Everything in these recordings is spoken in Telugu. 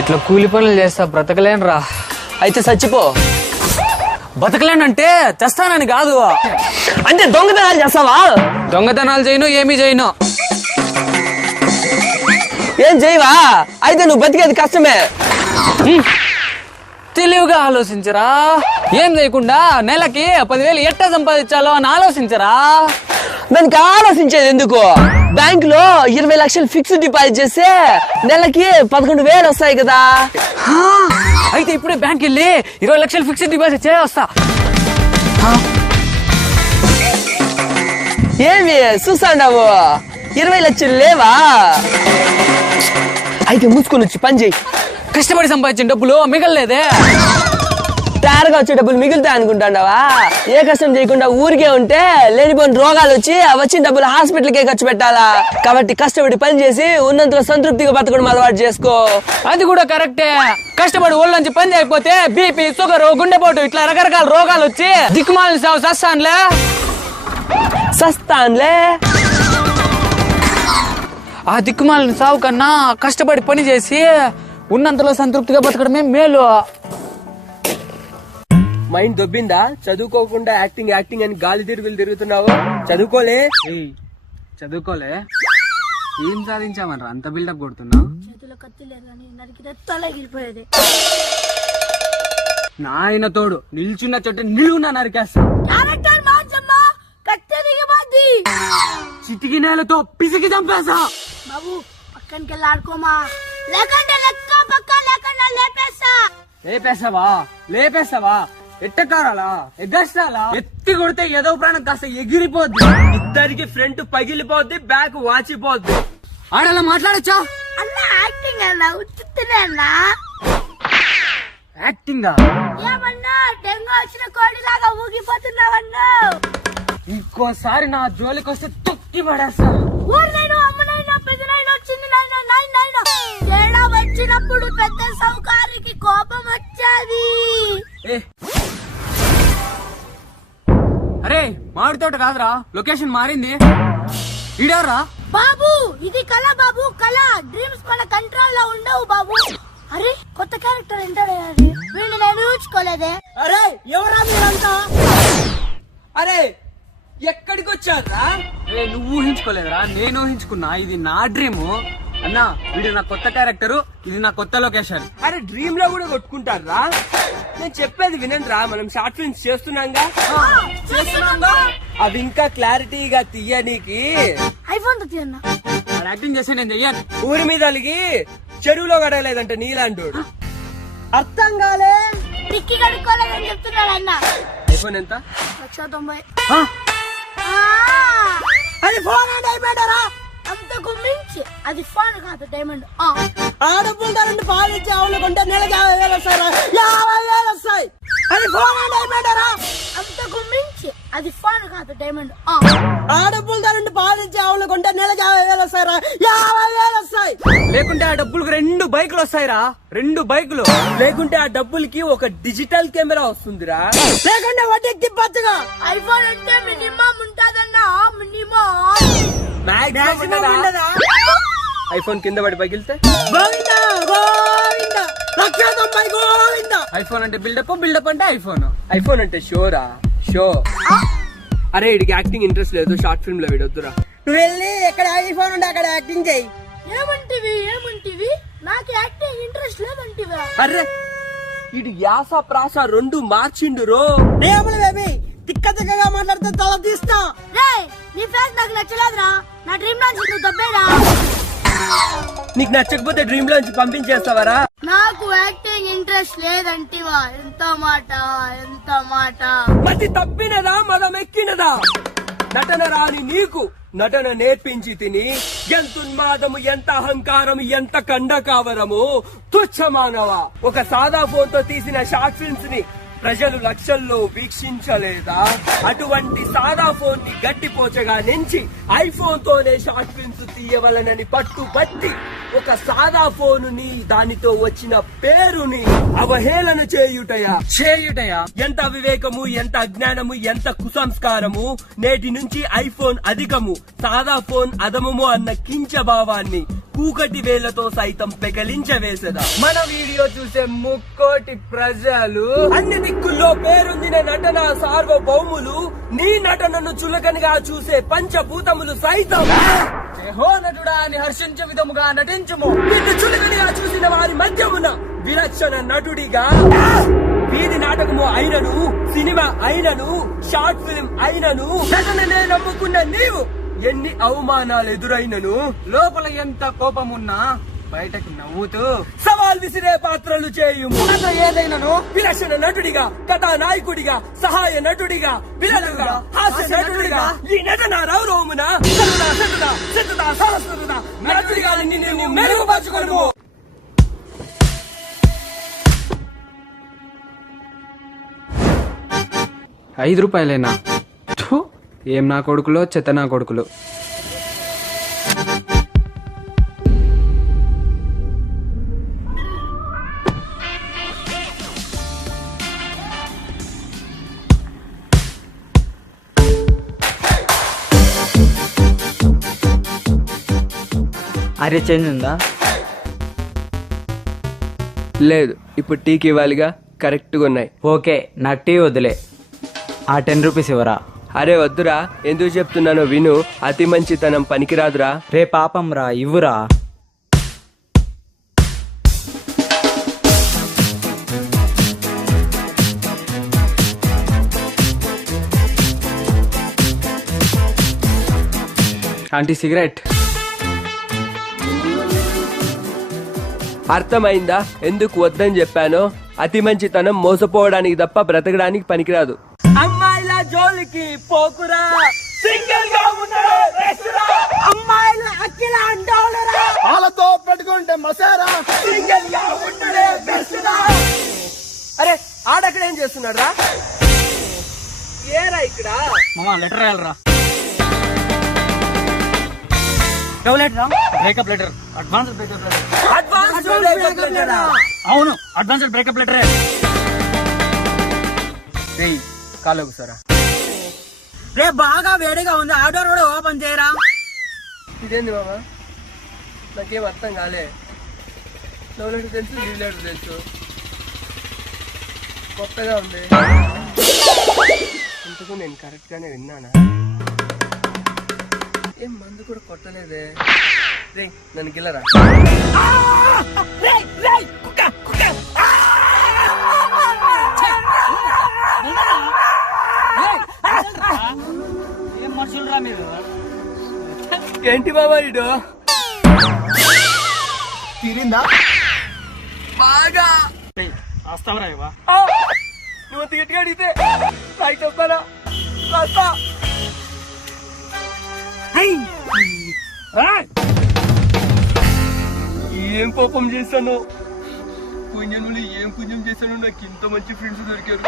ఇట్లా కూలి పనులు చేస్తా బ్రతకలేనురా. అయితే చచ్చిపో బతకలేనంటే తెస్తానని కాదు. అంటే దొంగతనాలు చేస్తావా? దొంగతనాలు చేయను ఏమీ చేయను. ఏం చేయవా? అయితే నువ్వు బతికేది కష్టమే. తెలివిగా ఆలోచించరా. ఏం చేయకుండా నెలకి పదివేలు ఎట్టా సంపాదించాలో అని ఆలోచించరా. దానికి ఆలోచించేది ఎందుకు? బ్యాంక్లో ఇరవై లక్షలు ఫిక్స్డ్ డిపాజిట్ చేస్తే నెలకి పదకొండు వేలు వస్తాయి కదా. అయితే ఇప్పుడే బ్యాంక్ వెళ్ళి ఇరవై లక్షలు ఫిక్స్డ్ డిపాజిట్ చేయవస్తా ఏమి చూస్తాండావు? ఇరవై లక్షలు లేవా? అయితే మూసుకొని వచ్చి పని చేయి. కష్టపడి సంపాదించిన డబ్బులు మిగలలేదే. తయారుగా వచ్చే డబ్బులు మిగులుతాయి అనుకుంటాండావా? ఏ కష్టం చేయకుండా ఊరికే ఉంటే లేనిపోయిన రోగాలు వచ్చి వచ్చిన డబ్బులు హాస్పిటల్కే ఖర్చు పెట్టాలా? కాబట్టి కష్టపడి పని చేసి ఉన్నంతలో సంతృప్తిగా బతకడం అలవాటు చేసుకో. అది కూడా కరెక్టే. కష్టపడి ఒళ్ళొంచి పని చేయకపోతే బీపీ షుగర్ గుండెపోటు ఇట్లా రకరకాల రోగాలు వచ్చి దిక్కుమాలిన సస్తానులే. సస్తాన్లే? ఆ దిక్కుమాలిన సాగు కన్నా కష్టపడి పని చేసి ఉన్నంతలో సంతృప్తిగా బతకడమే మేలు. మైండ్ దొబ్బిందా? చదువుకోకుండా యాక్టింగ్ యాక్టింగ్ అని గాలి తిరుగులు తిరుగుతున్నావు? చదువుకోలే? చదువుకోలే. ఏం సాధించామని అంత బిల్డప్ కొడుతున్నావు? చేతిలో కత్తి లేదు కానీ నరికితే తొలగిలిపోయేది నాయన తోడు నిల్చున్న చోట నిలువున నరికేస్తా. క్యారెక్టర్ మార్చమ్మ కత్తి దిగిపోద్ది. చిటికి నేలతో పిసికి చంపేస్తా. బాబు పక్కనికి వెళ్ళి ఆడుకోమా? లేకంటే లెక్క పక్క లేకుండా లేపేస్తా. లేపేస్తావా? లేపేస్తావా? ఎట్టకారాలా? ఎగ్గస్తాలా ఎత్తి కొడితే ఏదో ప్రాణం కాస్త ఎగిరిపోద్ది. ఇద్దరికి ఫ్రంట్ పగిలిపోద్ది బ్యాక్ వాచిపోద్ది. ఆడలా మాట్లాడచ్చా? అన్న యాక్టింగ్ అన్న ఉత్తునే అన్న. యాక్టింగా? ఏమన్నా డెంగు వచ్చిన కోడిలాగా ఊగిపోతున్నావన్నా. ఇంకోసారి నా జోలికి వస్తే తొక్కి పడేస్తా. ఊరినైనా అమ్మనైనా పెద్దనైనా చిన్ననైనా నాయనైనా. తేడా వచ్చినప్పుడు పెద్ద సౌకారికి కోపం వచ్చేది. ఏ అరే మామిడి తోట కాదురా. లొకేషన్ మారింది. ఈడారా బాబు ఇది కళ బాబు కళ. డ్రీమ్స్ మన కంట్రోల్లో ఉండవు బాబు. అరే కొత్త క్యారెక్టర్ ఎంటర్ అయ్యారు. వీళ్ళు నేను ఊహించుకోలేదే. అరే ఎవరా మీరంతా? అరే ఎక్కడికి వచ్చారా ఏ నువ్వు ఊహించుకోలేదురా. నేను ఊహించుకున్నా ఇది నా డ్రీమ్. అన్నా వీడు నా కొత్త క్యారెక్టర్ ఇది నా కొత్త లొకేషన్. అరే డ్రీమ్లో కూడా కొట్టుకుంటారా నేను చెప్పేది వినండి రా మనం షార్ట్ ఫిల్మ్స్ చేస్తున్నాంగా. అవి ఇంకా క్లారిటీగా తీయనీకి ఐఫోన్ యాక్టింగ్ చేస్తే నేను చెయ్యాను. ఊరి మీద అలిగి చెరువులో గడగలేదంట నీలాంటోడు అర్థం కాలే. టిక్కి కడుక్కోలేదని చెప్తున్నాడు అన్న ఐఫోన్ ఎంత? లక్ష తొంభై. అది ఫోన్ అంటే అయిపోయారా అంతకు మించి అది ఫోన్ కాదు డైమండ్ ఆ, ఆడపుల్ ధరండి పాలు ఇచ్చి ఆవులు కొంటే నెలకి యాభై వేలు వస్తాయి యాభై వేలు వస్తాయి. అది ఫోన్ అంటే అయిపోయారా అంతకు మించి అది ఫోన్ కాదు డైమండ్ ఆ, ఆడపుల్ ధరండి పాలు ఇచ్చి ఆవులు కొంటే నెలకి యాభై వేలు వస్తాయి యాభై వేలు వస్తాయి. లేకుంటే ఆ డబ్బులకు రెండు బైకులు వస్తాయిరా. రెండు బైకులు. లేకుంటే ఆ డబ్బులకి ఒక డిజిటల్ కెమెరా వస్తుందిరా. లేకుంటే వడ్డీకి తిప్పచ్చుగా. ఐఫోన్ అంటే మినిమం ఉంటదన్నా మినిమం. ఐఫోన్ కింద పడి పగిలితే? ఐఫోన్ అంటే బిల్డప్ బిల్డప్ అంటే ఐఫోన్. ఐఫోన్ అంటే షోరా? షో. అరే వీడికి యాక్టింగ్ ఇంట్రెస్ట్ లేదు షార్ట్ ఫిల్మ్లో వీడొద్దురా నువ్వు వెళ్ళి ఎక్కడ ఐఫోన్ ఉంటే అక్కడ యాక్టింగ్ చేయి. ఏమంటివి ఏమంటివి? నాకు యాక్టింగ్ ఇంట్రెస్ట్ లేదంటివా? అర్రే ఇటు యాస ప్రాస రెండు మార్చిండు రో బేబీ. తిక్క తిక్కగా మాట్లాడితే తల తీస్తా. రే నీ ఫేస్ నాకు నచ్చలేదురా. నా డ్రీమ్ నుంచి నువ్వు దబ్బేరా. నీకు నచ్చకపోతే డ్రీమ్ లోంచి పంపించేస్తావరా? నాకు యాక్టింగ్ ఇంట్రెస్ట్ లేదంటివా. ఎంత మాట ఎంత మాట. మతి తప్పినదా మదం ఎక్కినదా? నటన రాని నీకు నటన నేర్పించి తిని ఎంత ఉన్మాదము ఎంత అహంకారము ఎంత కండ కావరము తుచ్చ మానవ? ఒక సాదా ఫోన్తో తీసిన షార్ట్ ఫిల్మ్స్ని ప్రజలు లక్షల్లో వీక్షించలేదా? అటువంటి సాదా ఫోన్ని గట్టిపోచగా నుంచి ఐఫోన్ తోనే షార్ట్ ఫిల్మ్స్ తీయవలనని పట్టుబట్టి ఒక సాదా ఫోనుని దానితో వచ్చిన పేరుని అవహేళన చేయుటయా? చేయుటయా? ఎంత అవివేకము ఎంత అజ్ఞానము ఎంత కుసంస్కారము? నేటి నుంచి ఐఫోన్ అధికము సాదా ఫోన్ అదమము అన్న కించ భావాన్ని కూకటి వేళ్ళతో సైతం పెకలించవేసదా మన వీడియో చూసే ముక్కోటి ప్రజలు అన్ని దిక్కుల్లో పేరొందిన నటన సార్వభౌములు నీ నటనను చులకనగా చూసే పంచభూతములు సైతం. హో నటుడా అని హర్షించే విధముగా నటించుము. నిన్ను చులకనగా చూసిన వారి మధ్యమున విలక్షణ నటుడిగా వీధి నాటకము అయినను సినిమా అయినను షార్ట్ ఫిల్మ్ అయినను నటననే నమ్ముకున్న నీవు. ఎన్ని అవమానాలు ఎదురైనను లోపల ఎంత కోపమున్నా బయటకు నవ్వుతూ సవాల్ విసిరే పాత్రలు చేయుము. ఏదైనాను? విలక్షణ నటుడిగా కథానాయకుడిగా సహాయ నటుడిగా విలనుగా హాస్య నటుడిగా ఈ నటన రౌరవమున? నటుడిగా నిన్ను నీవు మెరుగుపరచుకొనుము. ఐదు రూపాయలేనా? ఏం నా కొడుకులో చెత్త నా కొడుకులు. అరే చేంజ్ ఉందా? లేదు ఇప్పుడు టీకి ఇవ్వాలిగా కరెక్ట్గా ఉన్నాయి. ఓకే నాకు టీ వద్దులే. ఆ టెన్ రూపీస్ ఇవ్వరా? అరే వద్దురా ఎందుకు చెప్తున్నానో విను. అతి మంచితనం పనికిరాదురా. రే పాపం రా ఇవ్వురా. Aunty cigarette. అర్థమైందా? ఎందుకు వద్దని చెప్పానో? అతి మంచితనం మోసపోవడానికి తప్ప బ్రతకడానికి పనికిరాదు. జోలికి పోకురా. సింగిల్గా అమ్మాయిల అఖిల అండోలరా. వాళ్ళతో పెట్టుకుంటే మసారా. సింగిల్గా ఉండడే. అరే ఆడక్కడ ఏం చేస్తున్నాడు రా ఏరా ఇక్కడ? మామా letter రాయాలరా. Letter? Breakup letter. Advance breakup letter. Advance అవును అడ్వాన్స్ బ్రేకప్ లెటరే. కాలో కూసారా రే బాగా వేడిగా ఉంది. ఆర్డర్ కూడా ఓపెన్ చేయరా? ఇదేంది మామ నాకేం అర్థం కాలే. లవ్ లెటర్ తెలుసు లీవ్ లెటర్ తెలుసు. కొత్తగా ఉంది. ఇంతకు నేను కరెక్ట్ గానే విన్నానా? ఏం మందు కూడా కొట్టలేదే. రే నన్ను గిల్లరా? ఏంటి బాబా ఇడు? తీరిందా? బాగా. వస్తావరా ఇవా ఆ! నువ్వు గట్టిగా అడిగితే చెప్పాలా రాస్తా. ఏం పాపం చేశాను? పుణ్యం చేశాను నాకు ఇంత మంచి ఫ్రెండ్స్ దొరికారు.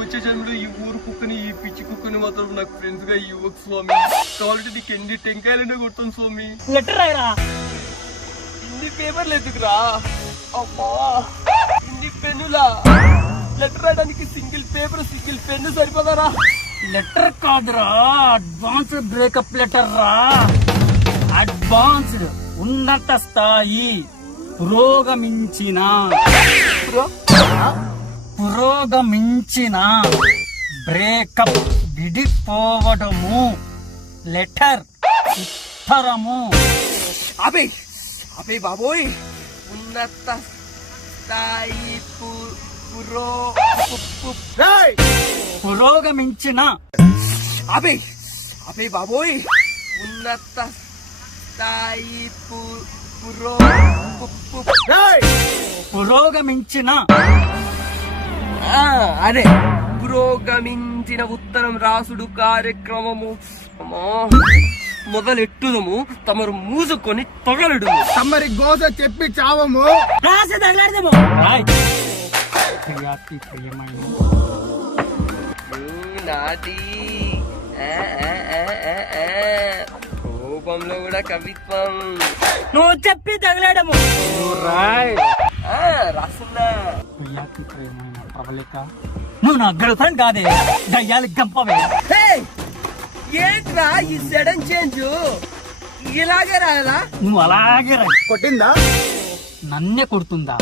వచ్చే జన్మలో ఈ ఊరు కుక్కని ఈ పిచ్చి కుక్కని మాత్రం నాకు ఫ్రెండ్స్గా ఇవ్వకు స్వామి. కావాలంటే నీకు ఎన్ని టెంకాయలనే కొడతాను స్వామి. లెటర్ రాయరా? ఇన్ని పేపర్లు ఎందుకురా? అమ్మా ఇన్ని పెన్నులా? లెటర్ రాయడానికి సింగిల్ పేపర్ సింగిల్ పెన్ను సరిపోదారా లెటర్ కాదురా అడ్వాన్స్ బ్రేకప్ లెటర్ రా. అడ్వాన్స్డ్ ఉన్నత స్థాయి. పురోగమించిన. పురోగమించిన. బ్రేకప్ విడిపోవడము. లెటర్ ఉత్తరము. అబే అబే బాబోయ్. ఉన్నత స్థాయి పురో! పురోగమించిన. అబే అబే బాబోయ్. ఉన్నత స్థాయి! పురోగమించిన. ఆ, అదే. పురోగమించిన ఉత్తరం రాసుడు కార్యక్రమము. మొదలెట్టుదము తమరు మూసుకొని తగలడు తమరి గోస చెప్పి చావము. రాసి తగలాడదేమో. కోపంలో కూడా కవిత్వం. నువ్వు చెప్పి తగలాడము. నువ్వు నా గర్ల్ ఫ్రెండ్ కాదే. దయ్యాలి గంపవే! ఏంట్రా ఈ సడన్ చేంజ్? ఇలాగే రాయాలా? నువ్వు అలాగే రా కొట్టిందా? నన్నే కొడుతుందా?